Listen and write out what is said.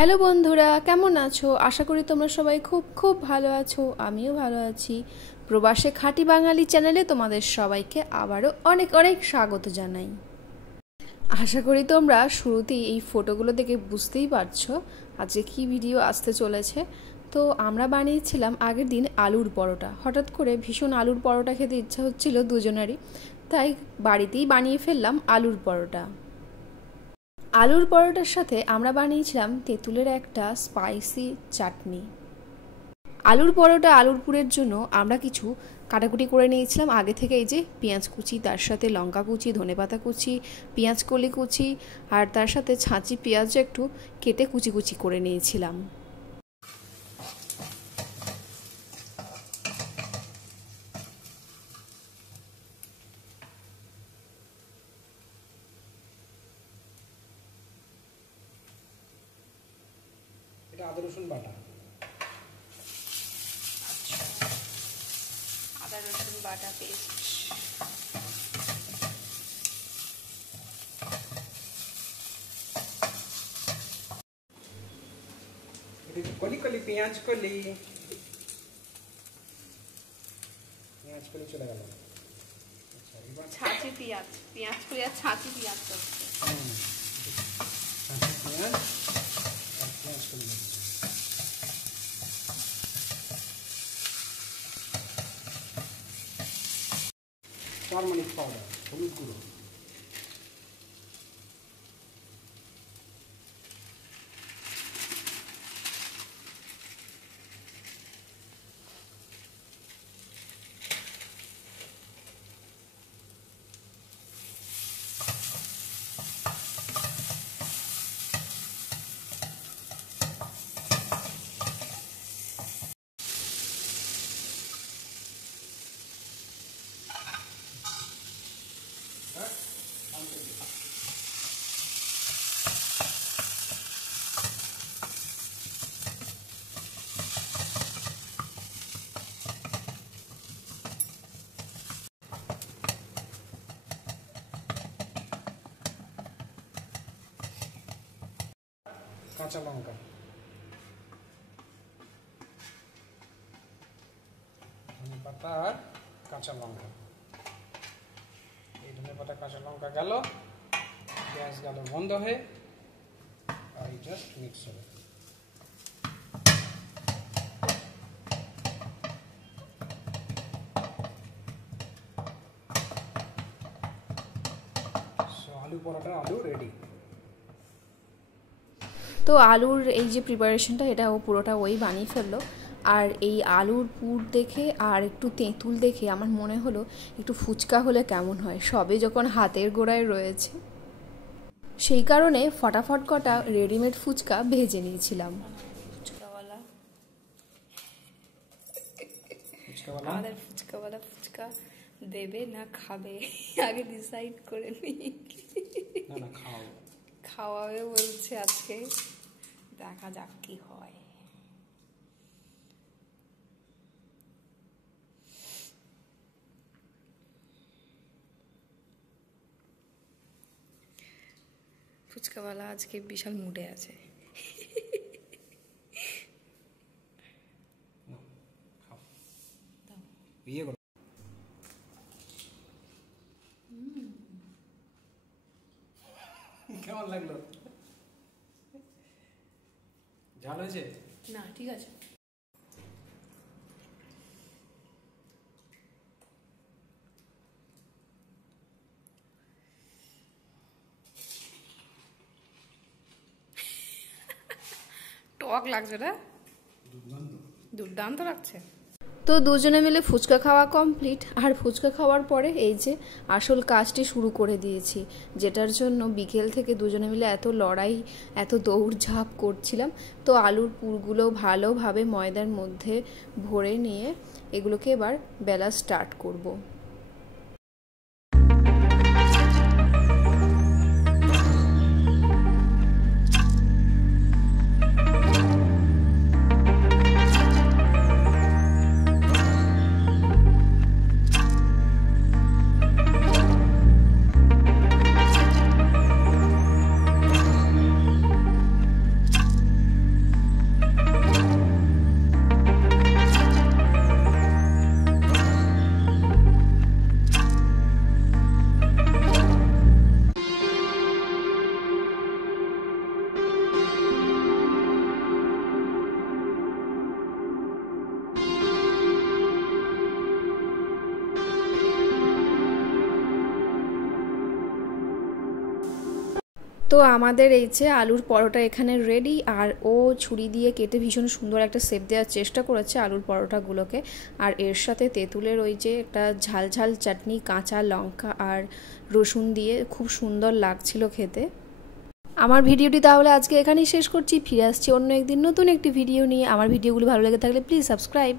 Hello বন্ধুরা, কেমন আছো? আশা করি তোমরা সবাই খুব খুব ভালো আছো। আমিও ভালো আছি। প্রবাসে খাঁটি বাঙালি চ্যানেলে তোমাদের সবাইকে আবারও অনেক অনেক স্বাগত জানাই। আশা করি তোমরা শুরুতেই এই ফটোগুলো দেখে বুঝতেই পারছো আজকে কি ভিডিও আসতে চলেছে। তো আমরা বানিয়েছিলাম আগের দিন আলুর পরোটা। হঠাৎ করে ভীষণ আলুর পরোটা খেতে ইচ্ছা হচ্ছিল দুজনেরই, তাই বাড়িতেই বানিয়ে ফেললাম আলুর পরোটা। আলুর পরোটার সাথে আমরা বানিয়েছিলাম তেঁতুলের একটা স্পাইসি চাটনি। আলুর পরোটা আলুর পুরের জন্য আমরা কিছু কাটাকুটি করে নিয়েছিলাম আগে থেকে। এই যে পেঁয়াজ কুচি, তার সাথে লঙ্কা কুচি, ধনেপাতা কুচি, পেঁয়াজ কলি কুচি, আর তার সাথে ছাঁচি পেঁয়াজ একটু কেটে কুচি কুচি করে নিয়েছিলাম। এটা আদা রসুন বাটা। আদা রসুন বাটা পেস্ট। এটা কলি কলি পেঁয়াজ কলি চলে গেল। আচ্ছা, এবার ছাঁচি পেঁয়াজ, পেঁয়াজ কলি আর ছাঁচি পেঁয়াজ করছে। পেঁয়াজ আর পেঁয়াজ কলি টারমারিক পাউডার, হলুদ গুঁড়ো, কাঁচা লঙ্কা, ধনেপাতা আর কাঁচা লঙ্কা। এই ধনেপাতা কাঁচা লঙ্কা গেল, গ্যাস গেল বন্ধ হয়ে, আর জাস্ট মিক্স হবে। আলু পরোটা আলু রেডি। তো আলুর এই যে প্রিপারেশনটা, এটা পুরোটা ওই বানিয়ে ফেললো। আর এই আলুর পুর দেখে আর একটু তেঁতুল দেখে আমার মনে হলো একটু ফুচকা হলে কেমন হয়, সবে যখন হাতের গোড়ায় রয়েছে। সেই কারণে ফটাফট কটা রেডিমেড ফুচকা ভেজে নিয়েছিলাম। আমাদের ফুচকাওয়ালা ফুচকা দেবে না খাবে আগে ডিসাইড করে নিই। খাওয়াবে বলছে আজকে, দেখা যাক কি হয়। ফুচকাওয়ালা আজকে বিশাল মুডে আছে। কেমন লাগলো? ঝাল হয়েছে না? ঠিক আছে। টক লাগছে না? দুর্দান্ত লাগছে। তো দুজনে মিলে ফুচকা খাওয়া কমপ্লিট। আর ফুচকা খাওয়ার পরে এই যে আসল কাজটি শুরু করে দিয়েছি, যেটার জন্য বিকেল থেকে দুজনে মিলে এত লড়াই, এত দৌড়ঝাঁপ করছিলাম। তো আলুর পুরগুলো ভালোভাবে ময়দার মধ্যে ভরে নিয়ে এগুলোকে এবার বেলা স্টার্ট করব। তো আমাদের এই যে আলুর পরোটা এখানে রেডি, আর ও ছুরি দিয়ে কেটে ভীষণ সুন্দর একটা শেপ দেওয়ার চেষ্টা করেছে আলুর পরোটাগুলোকে। আর এর সাথে তেঁতুলের ওই যে একটা ঝাল ঝাল চাটনি, কাঁচা লঙ্কা আর রসুন দিয়ে খুব সুন্দর লাগছিল খেতে। আমার ভিডিওটি তাহলে আজকে এখানেই শেষ করছি। ফিরে আসছি অন্য একদিন নতুন একটি ভিডিও নিয়ে। আমার ভিডিওগুলো ভালো লেগে থাকলে প্লিজ সাবস্ক্রাইব।